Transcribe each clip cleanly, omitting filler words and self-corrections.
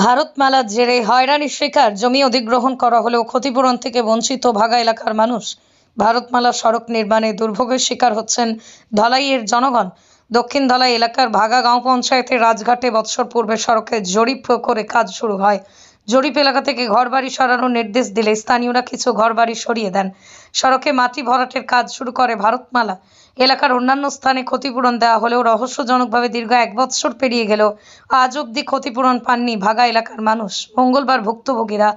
ভারতমালার জেরে হয়রানির শিকার, জমি অধিগ্রহণ করা হলেও ক্ষতিপূরণ থেকে বঞ্চিত ভাগা এলাকার মানুষ। ভারতমালা সড়ক নির্মাণে দুর্ভোগের শিকার হচ্ছেন ধলাইয়ের জনগণ। দক্ষিণ ধলাই এলাকার ভাগা গাঁও পঞ্চায়েতের রাজঘাটে বৎসর পূর্বে সড়কের জরিপ করে কাজ শুরু হয়। জরিপ এলাকা থেকে ঘরবাড়ি সরানোর নির্দেশ দিলে স্থানীয়রা কিছু ঘরবাড়ি সরিয়ে দেন। সড়কে মাটি ভরাটের কাজ শুরু করে ভারতমালা। এলাকার অন্যান্য স্থানে ক্ষতিপূরণ দেওয়া হলেও রহস্যজনকভাবে দীর্ঘ 1 বৎসর পেরিয়ে গেলেও আজ অবধি ক্ষতিপূরণ পাননি ভাগা এলাকার মানুষ। মঙ্গলবার ভুক্তভোগীরা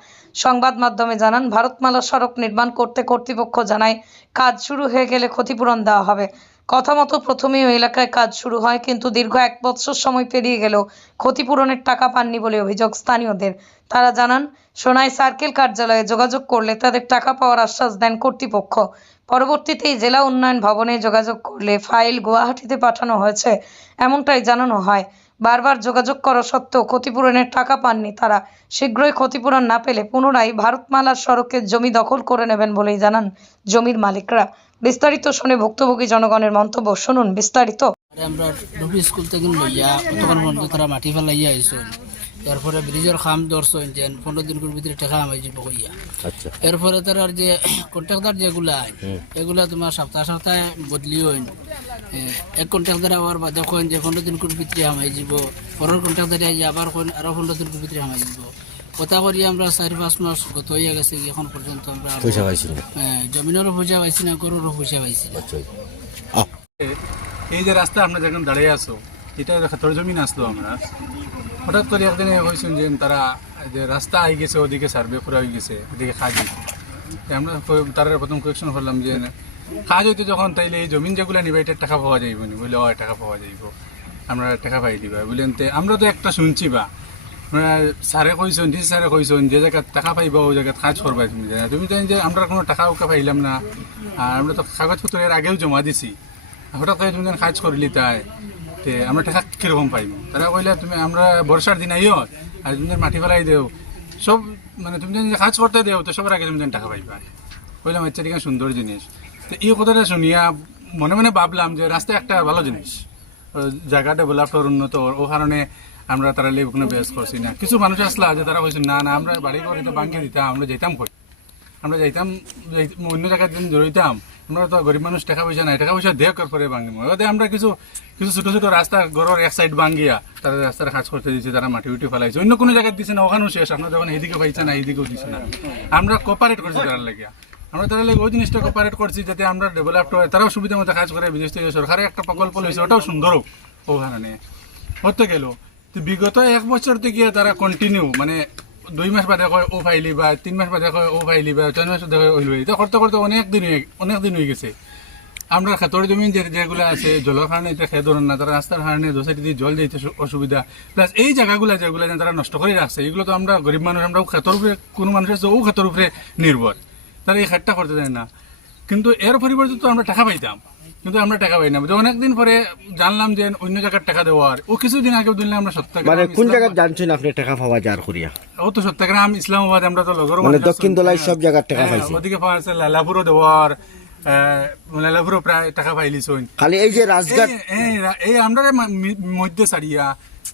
সংবাদ মাধ্যমে জানান, ভারতমালা সড়ক নির্মাণ করতে কর্তৃপক্ষ জানায় কাজ শুরু হয়ে গেলে ক্ষতিপূরণ দেওয়া হবে। কথা মতো প্রথমে ওই এলাকায় কাজ শুরু হয়, কিন্তু দীর্ঘ 1 বৎসর সময় পেরিয়ে গেলেও ক্ষতিপূরণের টাকা পাননি বলে অভিযোগ স্থানীয়দের। তারা জানান, সোনাই সার্কেল কার্যালয়ে যোগাযোগ করলে তাদের টাকা পাওয়ার আশ্বাস দেন কর্তৃপক্ষ। পরবর্তীতে জেলা উন্নয়ন ভবনে যোগাযোগ করলে ফাইল গুয়াহাটিতে পাঠানো হয়েছে, এমনটাই জানানো হয়। বারবার যোগাযোগ করা সত্ত্বেও ক্ষতিপূরণের টাকা পাননি তারা। শীঘ্রই ক্ষতিপূরণ না পেলে পুনরায় ভারতমালার সড়কের জমি দখল করে নেবেন বলেই জানান জমির মালিকরা। বিস্তারিত শুনে ভুক্তভোগী জনগণের মন্তব্য, শুনুন বিস্তারিত। আমরা ডুবি স্কুল থেকে লইয়া কতক্ষণ পর্যন্ত তারা মাটি ফেলাইয়া আইসুন। এরপরে ব্রিজের খাম ধরছেন যে 15 দিনের ভিতরে টাকা আমাই যাব কইয়া। আচ্ছা, এরপরে তার যে কন্ট্রাক্টর যেগুলা এগুলা তোমার সপ্তাহ সপ্তাহে বদলি হইন। এক কন্ট্রাক্টর আবার বাদে কইন যে 15 দিনের ভিতরে আমাই যাব, পরের কন্ট্রাক্টর আবার কইন আরো 15 দিনের ভিতরে আমাই যাব। কথা করি আমরা 4-5 মাস গত হইয়া গেছে, এখন পর্যন্ত আমরা পয়সা পাইছি না। জমিনেরও পয়সা পাইছি না, গরুরও পয়সা পাইছি না। আচ্ছা, এই যে রাস্তা আমরা যখন দাঁড়িয়ে আসো, এটা তোর জমিন আসলো। আমরা হঠাৎ করে একদিনে হয়েছেন যে তারা যে রাস্তা আই গেছে, ওদিকে সার্ভে করা হয়ে গেছে, ওদিকে কাজ হয়েছে। আমরা তারা প্রথম কোয়েকশন করলাম যে কাজ হইতে যখন, তাইলে এই জমিন যেগুলো নিবে এটার টাকা পাওয়া যাইব নি? বলে হয়, টাকা পাওয়া যাইব, আমরা টাকা পাই দিবা বললেন। আমরা তো একটা শুনছি বা স্যারে কইছেন, ডিসি স্যারে কইছেন যে জায়গায় টাকা পাইবা ওই জায়গায় কাজ করবা। তুমি জানি যে আমরা কোনো টাকা উকা পাইলাম না, আর আমরা তো কাগজপত্র এর আগেও জমা দিছি। হঠাৎ করে তুমি কাজ করলি তাই তে আমরা টাকা কিরকম পাইব? তারা কইলা তুমি আমরা বর্ষার দিন আইও আর তুমি মাটি ফেলাই দেও সব, মানে তুমি যদি কাজ করতে দেও তো সবার আগে তুমি টাকা পাইবা। কইলাম আচ্ছা ঠিক আছে, সুন্দর জিনিস। তো এই কথাটা শুনিয়া মনে মনে ভাবলাম যে রাস্তা একটা ভালো জিনিস, জায়গা ডেভেলপ উন্নত, ও কারণে আমরা তারা লেগে কোনো বেস করছি না। কিছু মানুষ আসলা যে তারা কইছে না না আমরা বাড়ি করে ভাঙিয়ে দিতাম, আমরা যেতাম কই, আমরা যাইতাম অন্য জায়গায় দিন জড়িতাম। আমরা তো গরিব মানুষ, টাকা পয়সা নাই, টাকা পয়সা দেখ করে ভাঙিম। আমরা কিছু কিছু ছোট ছোট রাস্তা ঘরের এক সাইড ভাঙিয়া তারা রাস্তার কাজ করতে দিচ্ছে, তারা মাটি উঠে ফেলাইছে, অন্য কোনো জায়গায় দিচ্ছে না, ওখানেও শেষ। আপনার যখন এইদিকে পাইছে না এইদিকেও দিচ্ছে না। আমরা কোপারেট করছি তারা লাগিয়া, আমরা তারা লাগে ওই জিনিসটা কোপারেট করছি যাতে আমরা ডেভেলপড হয়, তারাও সুবিধা মতো কাজ করে। বিদেশ থেকে সরকারের একটা প্রকল্প লইছে, ওটাও সুন্দর হোক ওখানে হতে গেল। তো বিগত 1 বছর থেকে তারা কন্টিনিউ, মানে 2 মাস বাদে কয় ও ফাইলি, বা 3 মাস বাদে কয় ও ফাইলি, বা 4 মাস বাদে ওই লই, এটা করতে করতে অনেক দিন হয়ে গেছে। আমরা খেতর জমি যেগুলো আছে জলের কারণে এটা খেয়ে ধরেন না, তারা রাস্তার কারণে দোষাটি দিয়ে জল দিতে অসুবিধা, প্লাস এই জায়গাগুলো যেগুলো তারা নষ্ট করে রাখছে, এগুলো তো আমরা গরিব মানুষ, আমরা খেতর উপরে, কোনো মানুষ আছে ও খেতর উপরে নির্ভর, তারা এই খেতটা করতে দেয় না। কিন্তু এর পরিবর্তে তো আমরা টাকা পাইতাম, কিন্তু আমরা টাকা পাই না। অনেকদিন পরে জানলাম যে অন্য জায়গার টাকা দেওয়ার, ও কিছুদিন আগে দিলে আমরা মানে কোন জায়গায় জানছেন আপনি টাকা পাওয়া যার করিয়া? ও তো সত্যাগ্রাম, ইসলামাবাদ, আমরা তো লগর মানে দক্ষিণ দলাই সব জায়গার টাকা পাইছে। ওদিকে পাওয়া যাচ্ছে লালাপুরও দেওয়ার, লালাপুরও প্রায় টাকা পাইলিস। খালি এই যে রাজঘাট, এই আমরা মধ্যে সারিয়া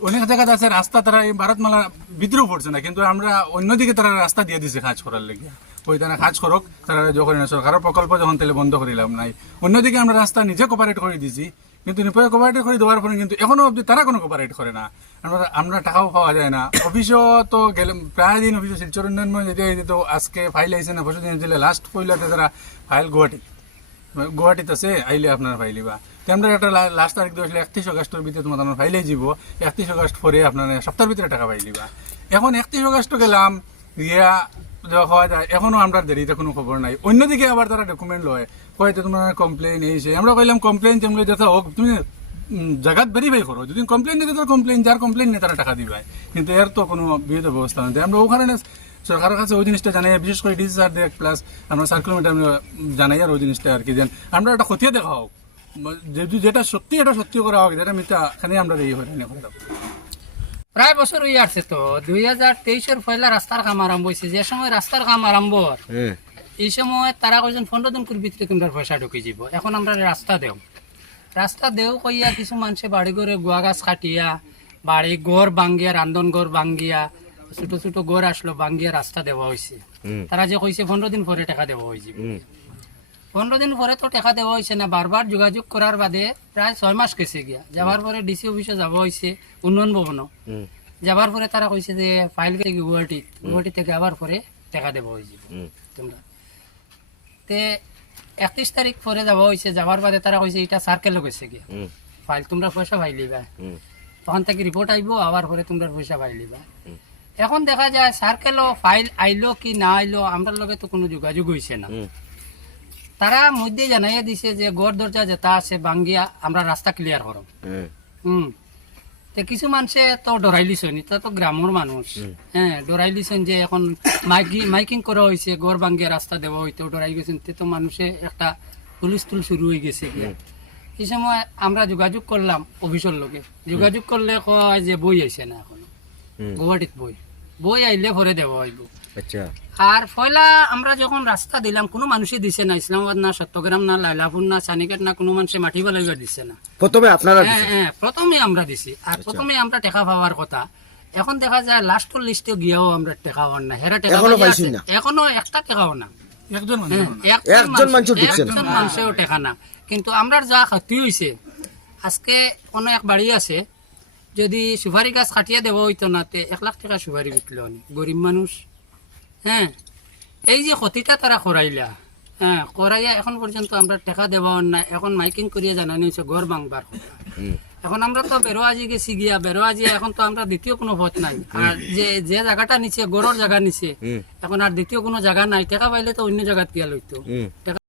অনেক জায়গা আছে রাস্তা, তারা এই ভারতমালা ভিতরেও পড়ছে না, কিন্তু আমরা অন্যদিকে তারা রাস্তা দিয়ে দিছে কাজ করার লেগে। ওই তারা কাজ করুক, তারা যখন সরকারের প্রকল্প যখন তাহলে বন্ধ করিলাম নাই। অন্যদিকে আমরা রাস্তা নিজে কোপারেট করে দিছি, কিন্তু কোপারেট করে দেওয়ার পরে কিন্তু এখনো অব্দি তারা কোনো কোপারেট করে না। আমরা টাকাও পাওয়া যায় না। অফিসও তো গেলে প্রায় দিন অফিসে শিলচর উন্নয়ন যেতে তো আজকে ফাইল আইসে না, পরশু দিন দিলে লাস্ট পইলাতে তারা ফাইল গুয়াহাটিতে আছে, আইলে আপনার ফাইলিবা। আমরা একটা লাস্ট তারিখ দিয়ে আসলে 31 আগস্টের ভিতরে তোমার ফাইলে যাব, 31 আগস্ট পরে আপনার সপ্তাহের ভিতরে টাকা পাইলিবা। এখন 31 আগস্ট গেলাম ইয়া হওয়া যায়, এখনো আমরা দেরিতে কোনো খবর নাই। অন্যদিকে আবার তারা ডকুমেন্ট লয়, হয়তো তোমার কমপ্লেন এইছে। আমরা কইলাম কমপ্লেন তেমনি যেটা হোক, তুমি জায়গাত ভেরিফাই করো, যদি কমপ্লেন নিতে তার কমপ্লেন, যার কমপ্লেন নিয়ে তারা টাকা দিবে। কিন্তু এর তো কোনো বিহিত ব্যবস্থা নেই। আমরা ওখানে সরকারের কাছে ওই জিনিসটা জানাই, বিশেষ করে ডিসি স্যার দেখ, প্লাস আমরা সার্কুলার জানাই আর ওই জিনিসটা আর কি, যেন আমরা একটা খতিয়ে দেখা হোক, যেটা সত্যি এটা সত্যি করা হোক, যেটা মিথ্যা এখানে আমরা এই হয়রানি করে দাও। প্রায় বছর হয়ে আসছে তো, 2023-এর পয়লা রাস্তার কাম আরম্ভ হয়েছে। যে সময় রাস্তার কাম আরম্ভ, এই সময় তারা কইছেন 15 দিন করে ভিতরে তোমরা পয়সা ঢুকে যাব। এখন আমরা রাস্তা দেও কইয়া কিছু মানুষে বাড়ি ঘরে গুয়া গাছ কাটিয়া, বাড়ি ঘর ভাঙ্গিয়া, রান্ধন ঘর ভাঙ্গিয়া, ছোট ছোট ঘর আসলো ভাঙ্গিয়া রাস্তা দেওয়া হয়েছে হুম তারা যে কইছে 15 দিন পরে টাকা দেওয়া হয়েছে হুম 15 দিন পরে তো টাকা দেওয়া হয়েছে না বারবার যোগাযোগ করার বাদে প্রায় 6 মাস গেছে গিয়া যাওয়ার পরে ডিসি অফিসে যাওয়া হয়েছে উন্নয়ন ভবনও হুম যাবার পরে তারা কইছে যে ফাইল গেছে গুয়াহাটি থেকে আবার পরে টাকা দেওয়া হয়েছে হুম তোমরা তে 31 তারিখ পরে যাওয়া হয়েছে যাওয়ার বাদে তারা কইছে এটা সার্কেলও গেছে গিয়া হুম ফাইল তোমরা পয়সা পাই লিবা হুম তখন থেকে রিপোর্ট আইব আবার পরে তোমরা পয়সা পাই লিবা এখন দেখা যায় সার্কেলও ফাইল আইলো কি না আইলো আমরা লগে তো কোনো যোগাযোগ হয়েছে না হুম তারা মধ্যে জানাইয়া দিছে যে গড় দরজা যেটা আছে ভাঙ্গিয়া আমরা রাস্তা ক্লিয়ার করো হুম হুম তো কিছু মানুষে তো ডরাই লিছেন এটা তো গ্রামের মানুষ হ্যাঁ ডরাই লিছেন যে এখন মাইকিং করা হয়েছে গড় ভাঙ্গিয়া রাস্তা দেওয়া হইতো ডরাই গেছেন তে তো মানুষে একটা হুলস্থুল শুরু হয়ে গেছে গিয়া। এই সময় আমরা যোগাযোগ করলাম অফিসের লোকে যোগাযোগ করলে কয় যে বই আইছে না এখন হুম গুয়াহাটিত বই আইলে ভরে দেওয়া হইব আচ্ছা আর পয়লা আমরা যখন রাস্তা দিলাম কোনো মানুষই দিছে না ইসলামাবাদ না চট্টগ্রাম না লাইলাপুর না সানিঘাট না কোনো মানুষে মাটি বালাইবার দিচ্ছে না প্রথমে আপনারা হ্যাঁ হ্যাঁ প্রথমে আমরা দিছি আর প্রথমে আমরা টাকা পাওয়ার কথা এখন দেখা যায় লাস্টের লিস্টে গিয়েও আমরা টাকা পাওয়ার না হেরা টাকা এখনো পাইয়া পাইছেন আছে। না? এখনো একটা টাকাও না একজন মানুষ হ্যাঁ, একজন মানুষও ঢুকছে না। একজন মানুষেও টাকা না কিন্তু আমরা যা ক্ষতি হয়েছে আজকে কোনো এক বাড়ি আছে যদি সুপারি গাছ কাটিয়ে দেওয়া হইতো না তে 1 লাখ টাকা সুপারি বিকলো নি গরিব মানুষ হ্যাঁ এই যে ক্ষতিটা তারা করাইলা হ্যাঁ করাইয়া এখন পর্যন্ত আমরা টাকা দেওয়া না এখন মাইকিং করিয়া জানানি হয়েছে ঘর ভাঙবার কথা হুম এখন আমরা তো বেরোয়াজি গেছি গিয়া বেরোয়াজি এখন তো আমরা দ্বিতীয় কোনো পথ নাই আর যে যে জায়গাটা নিচে গড়ের জায়গা নিচে হুম এখন আর দ্বিতীয় কোনো জায়গা নাই টাকা পাইলে তো অন্য জায়গা গিয়া লইতো হুম টাকা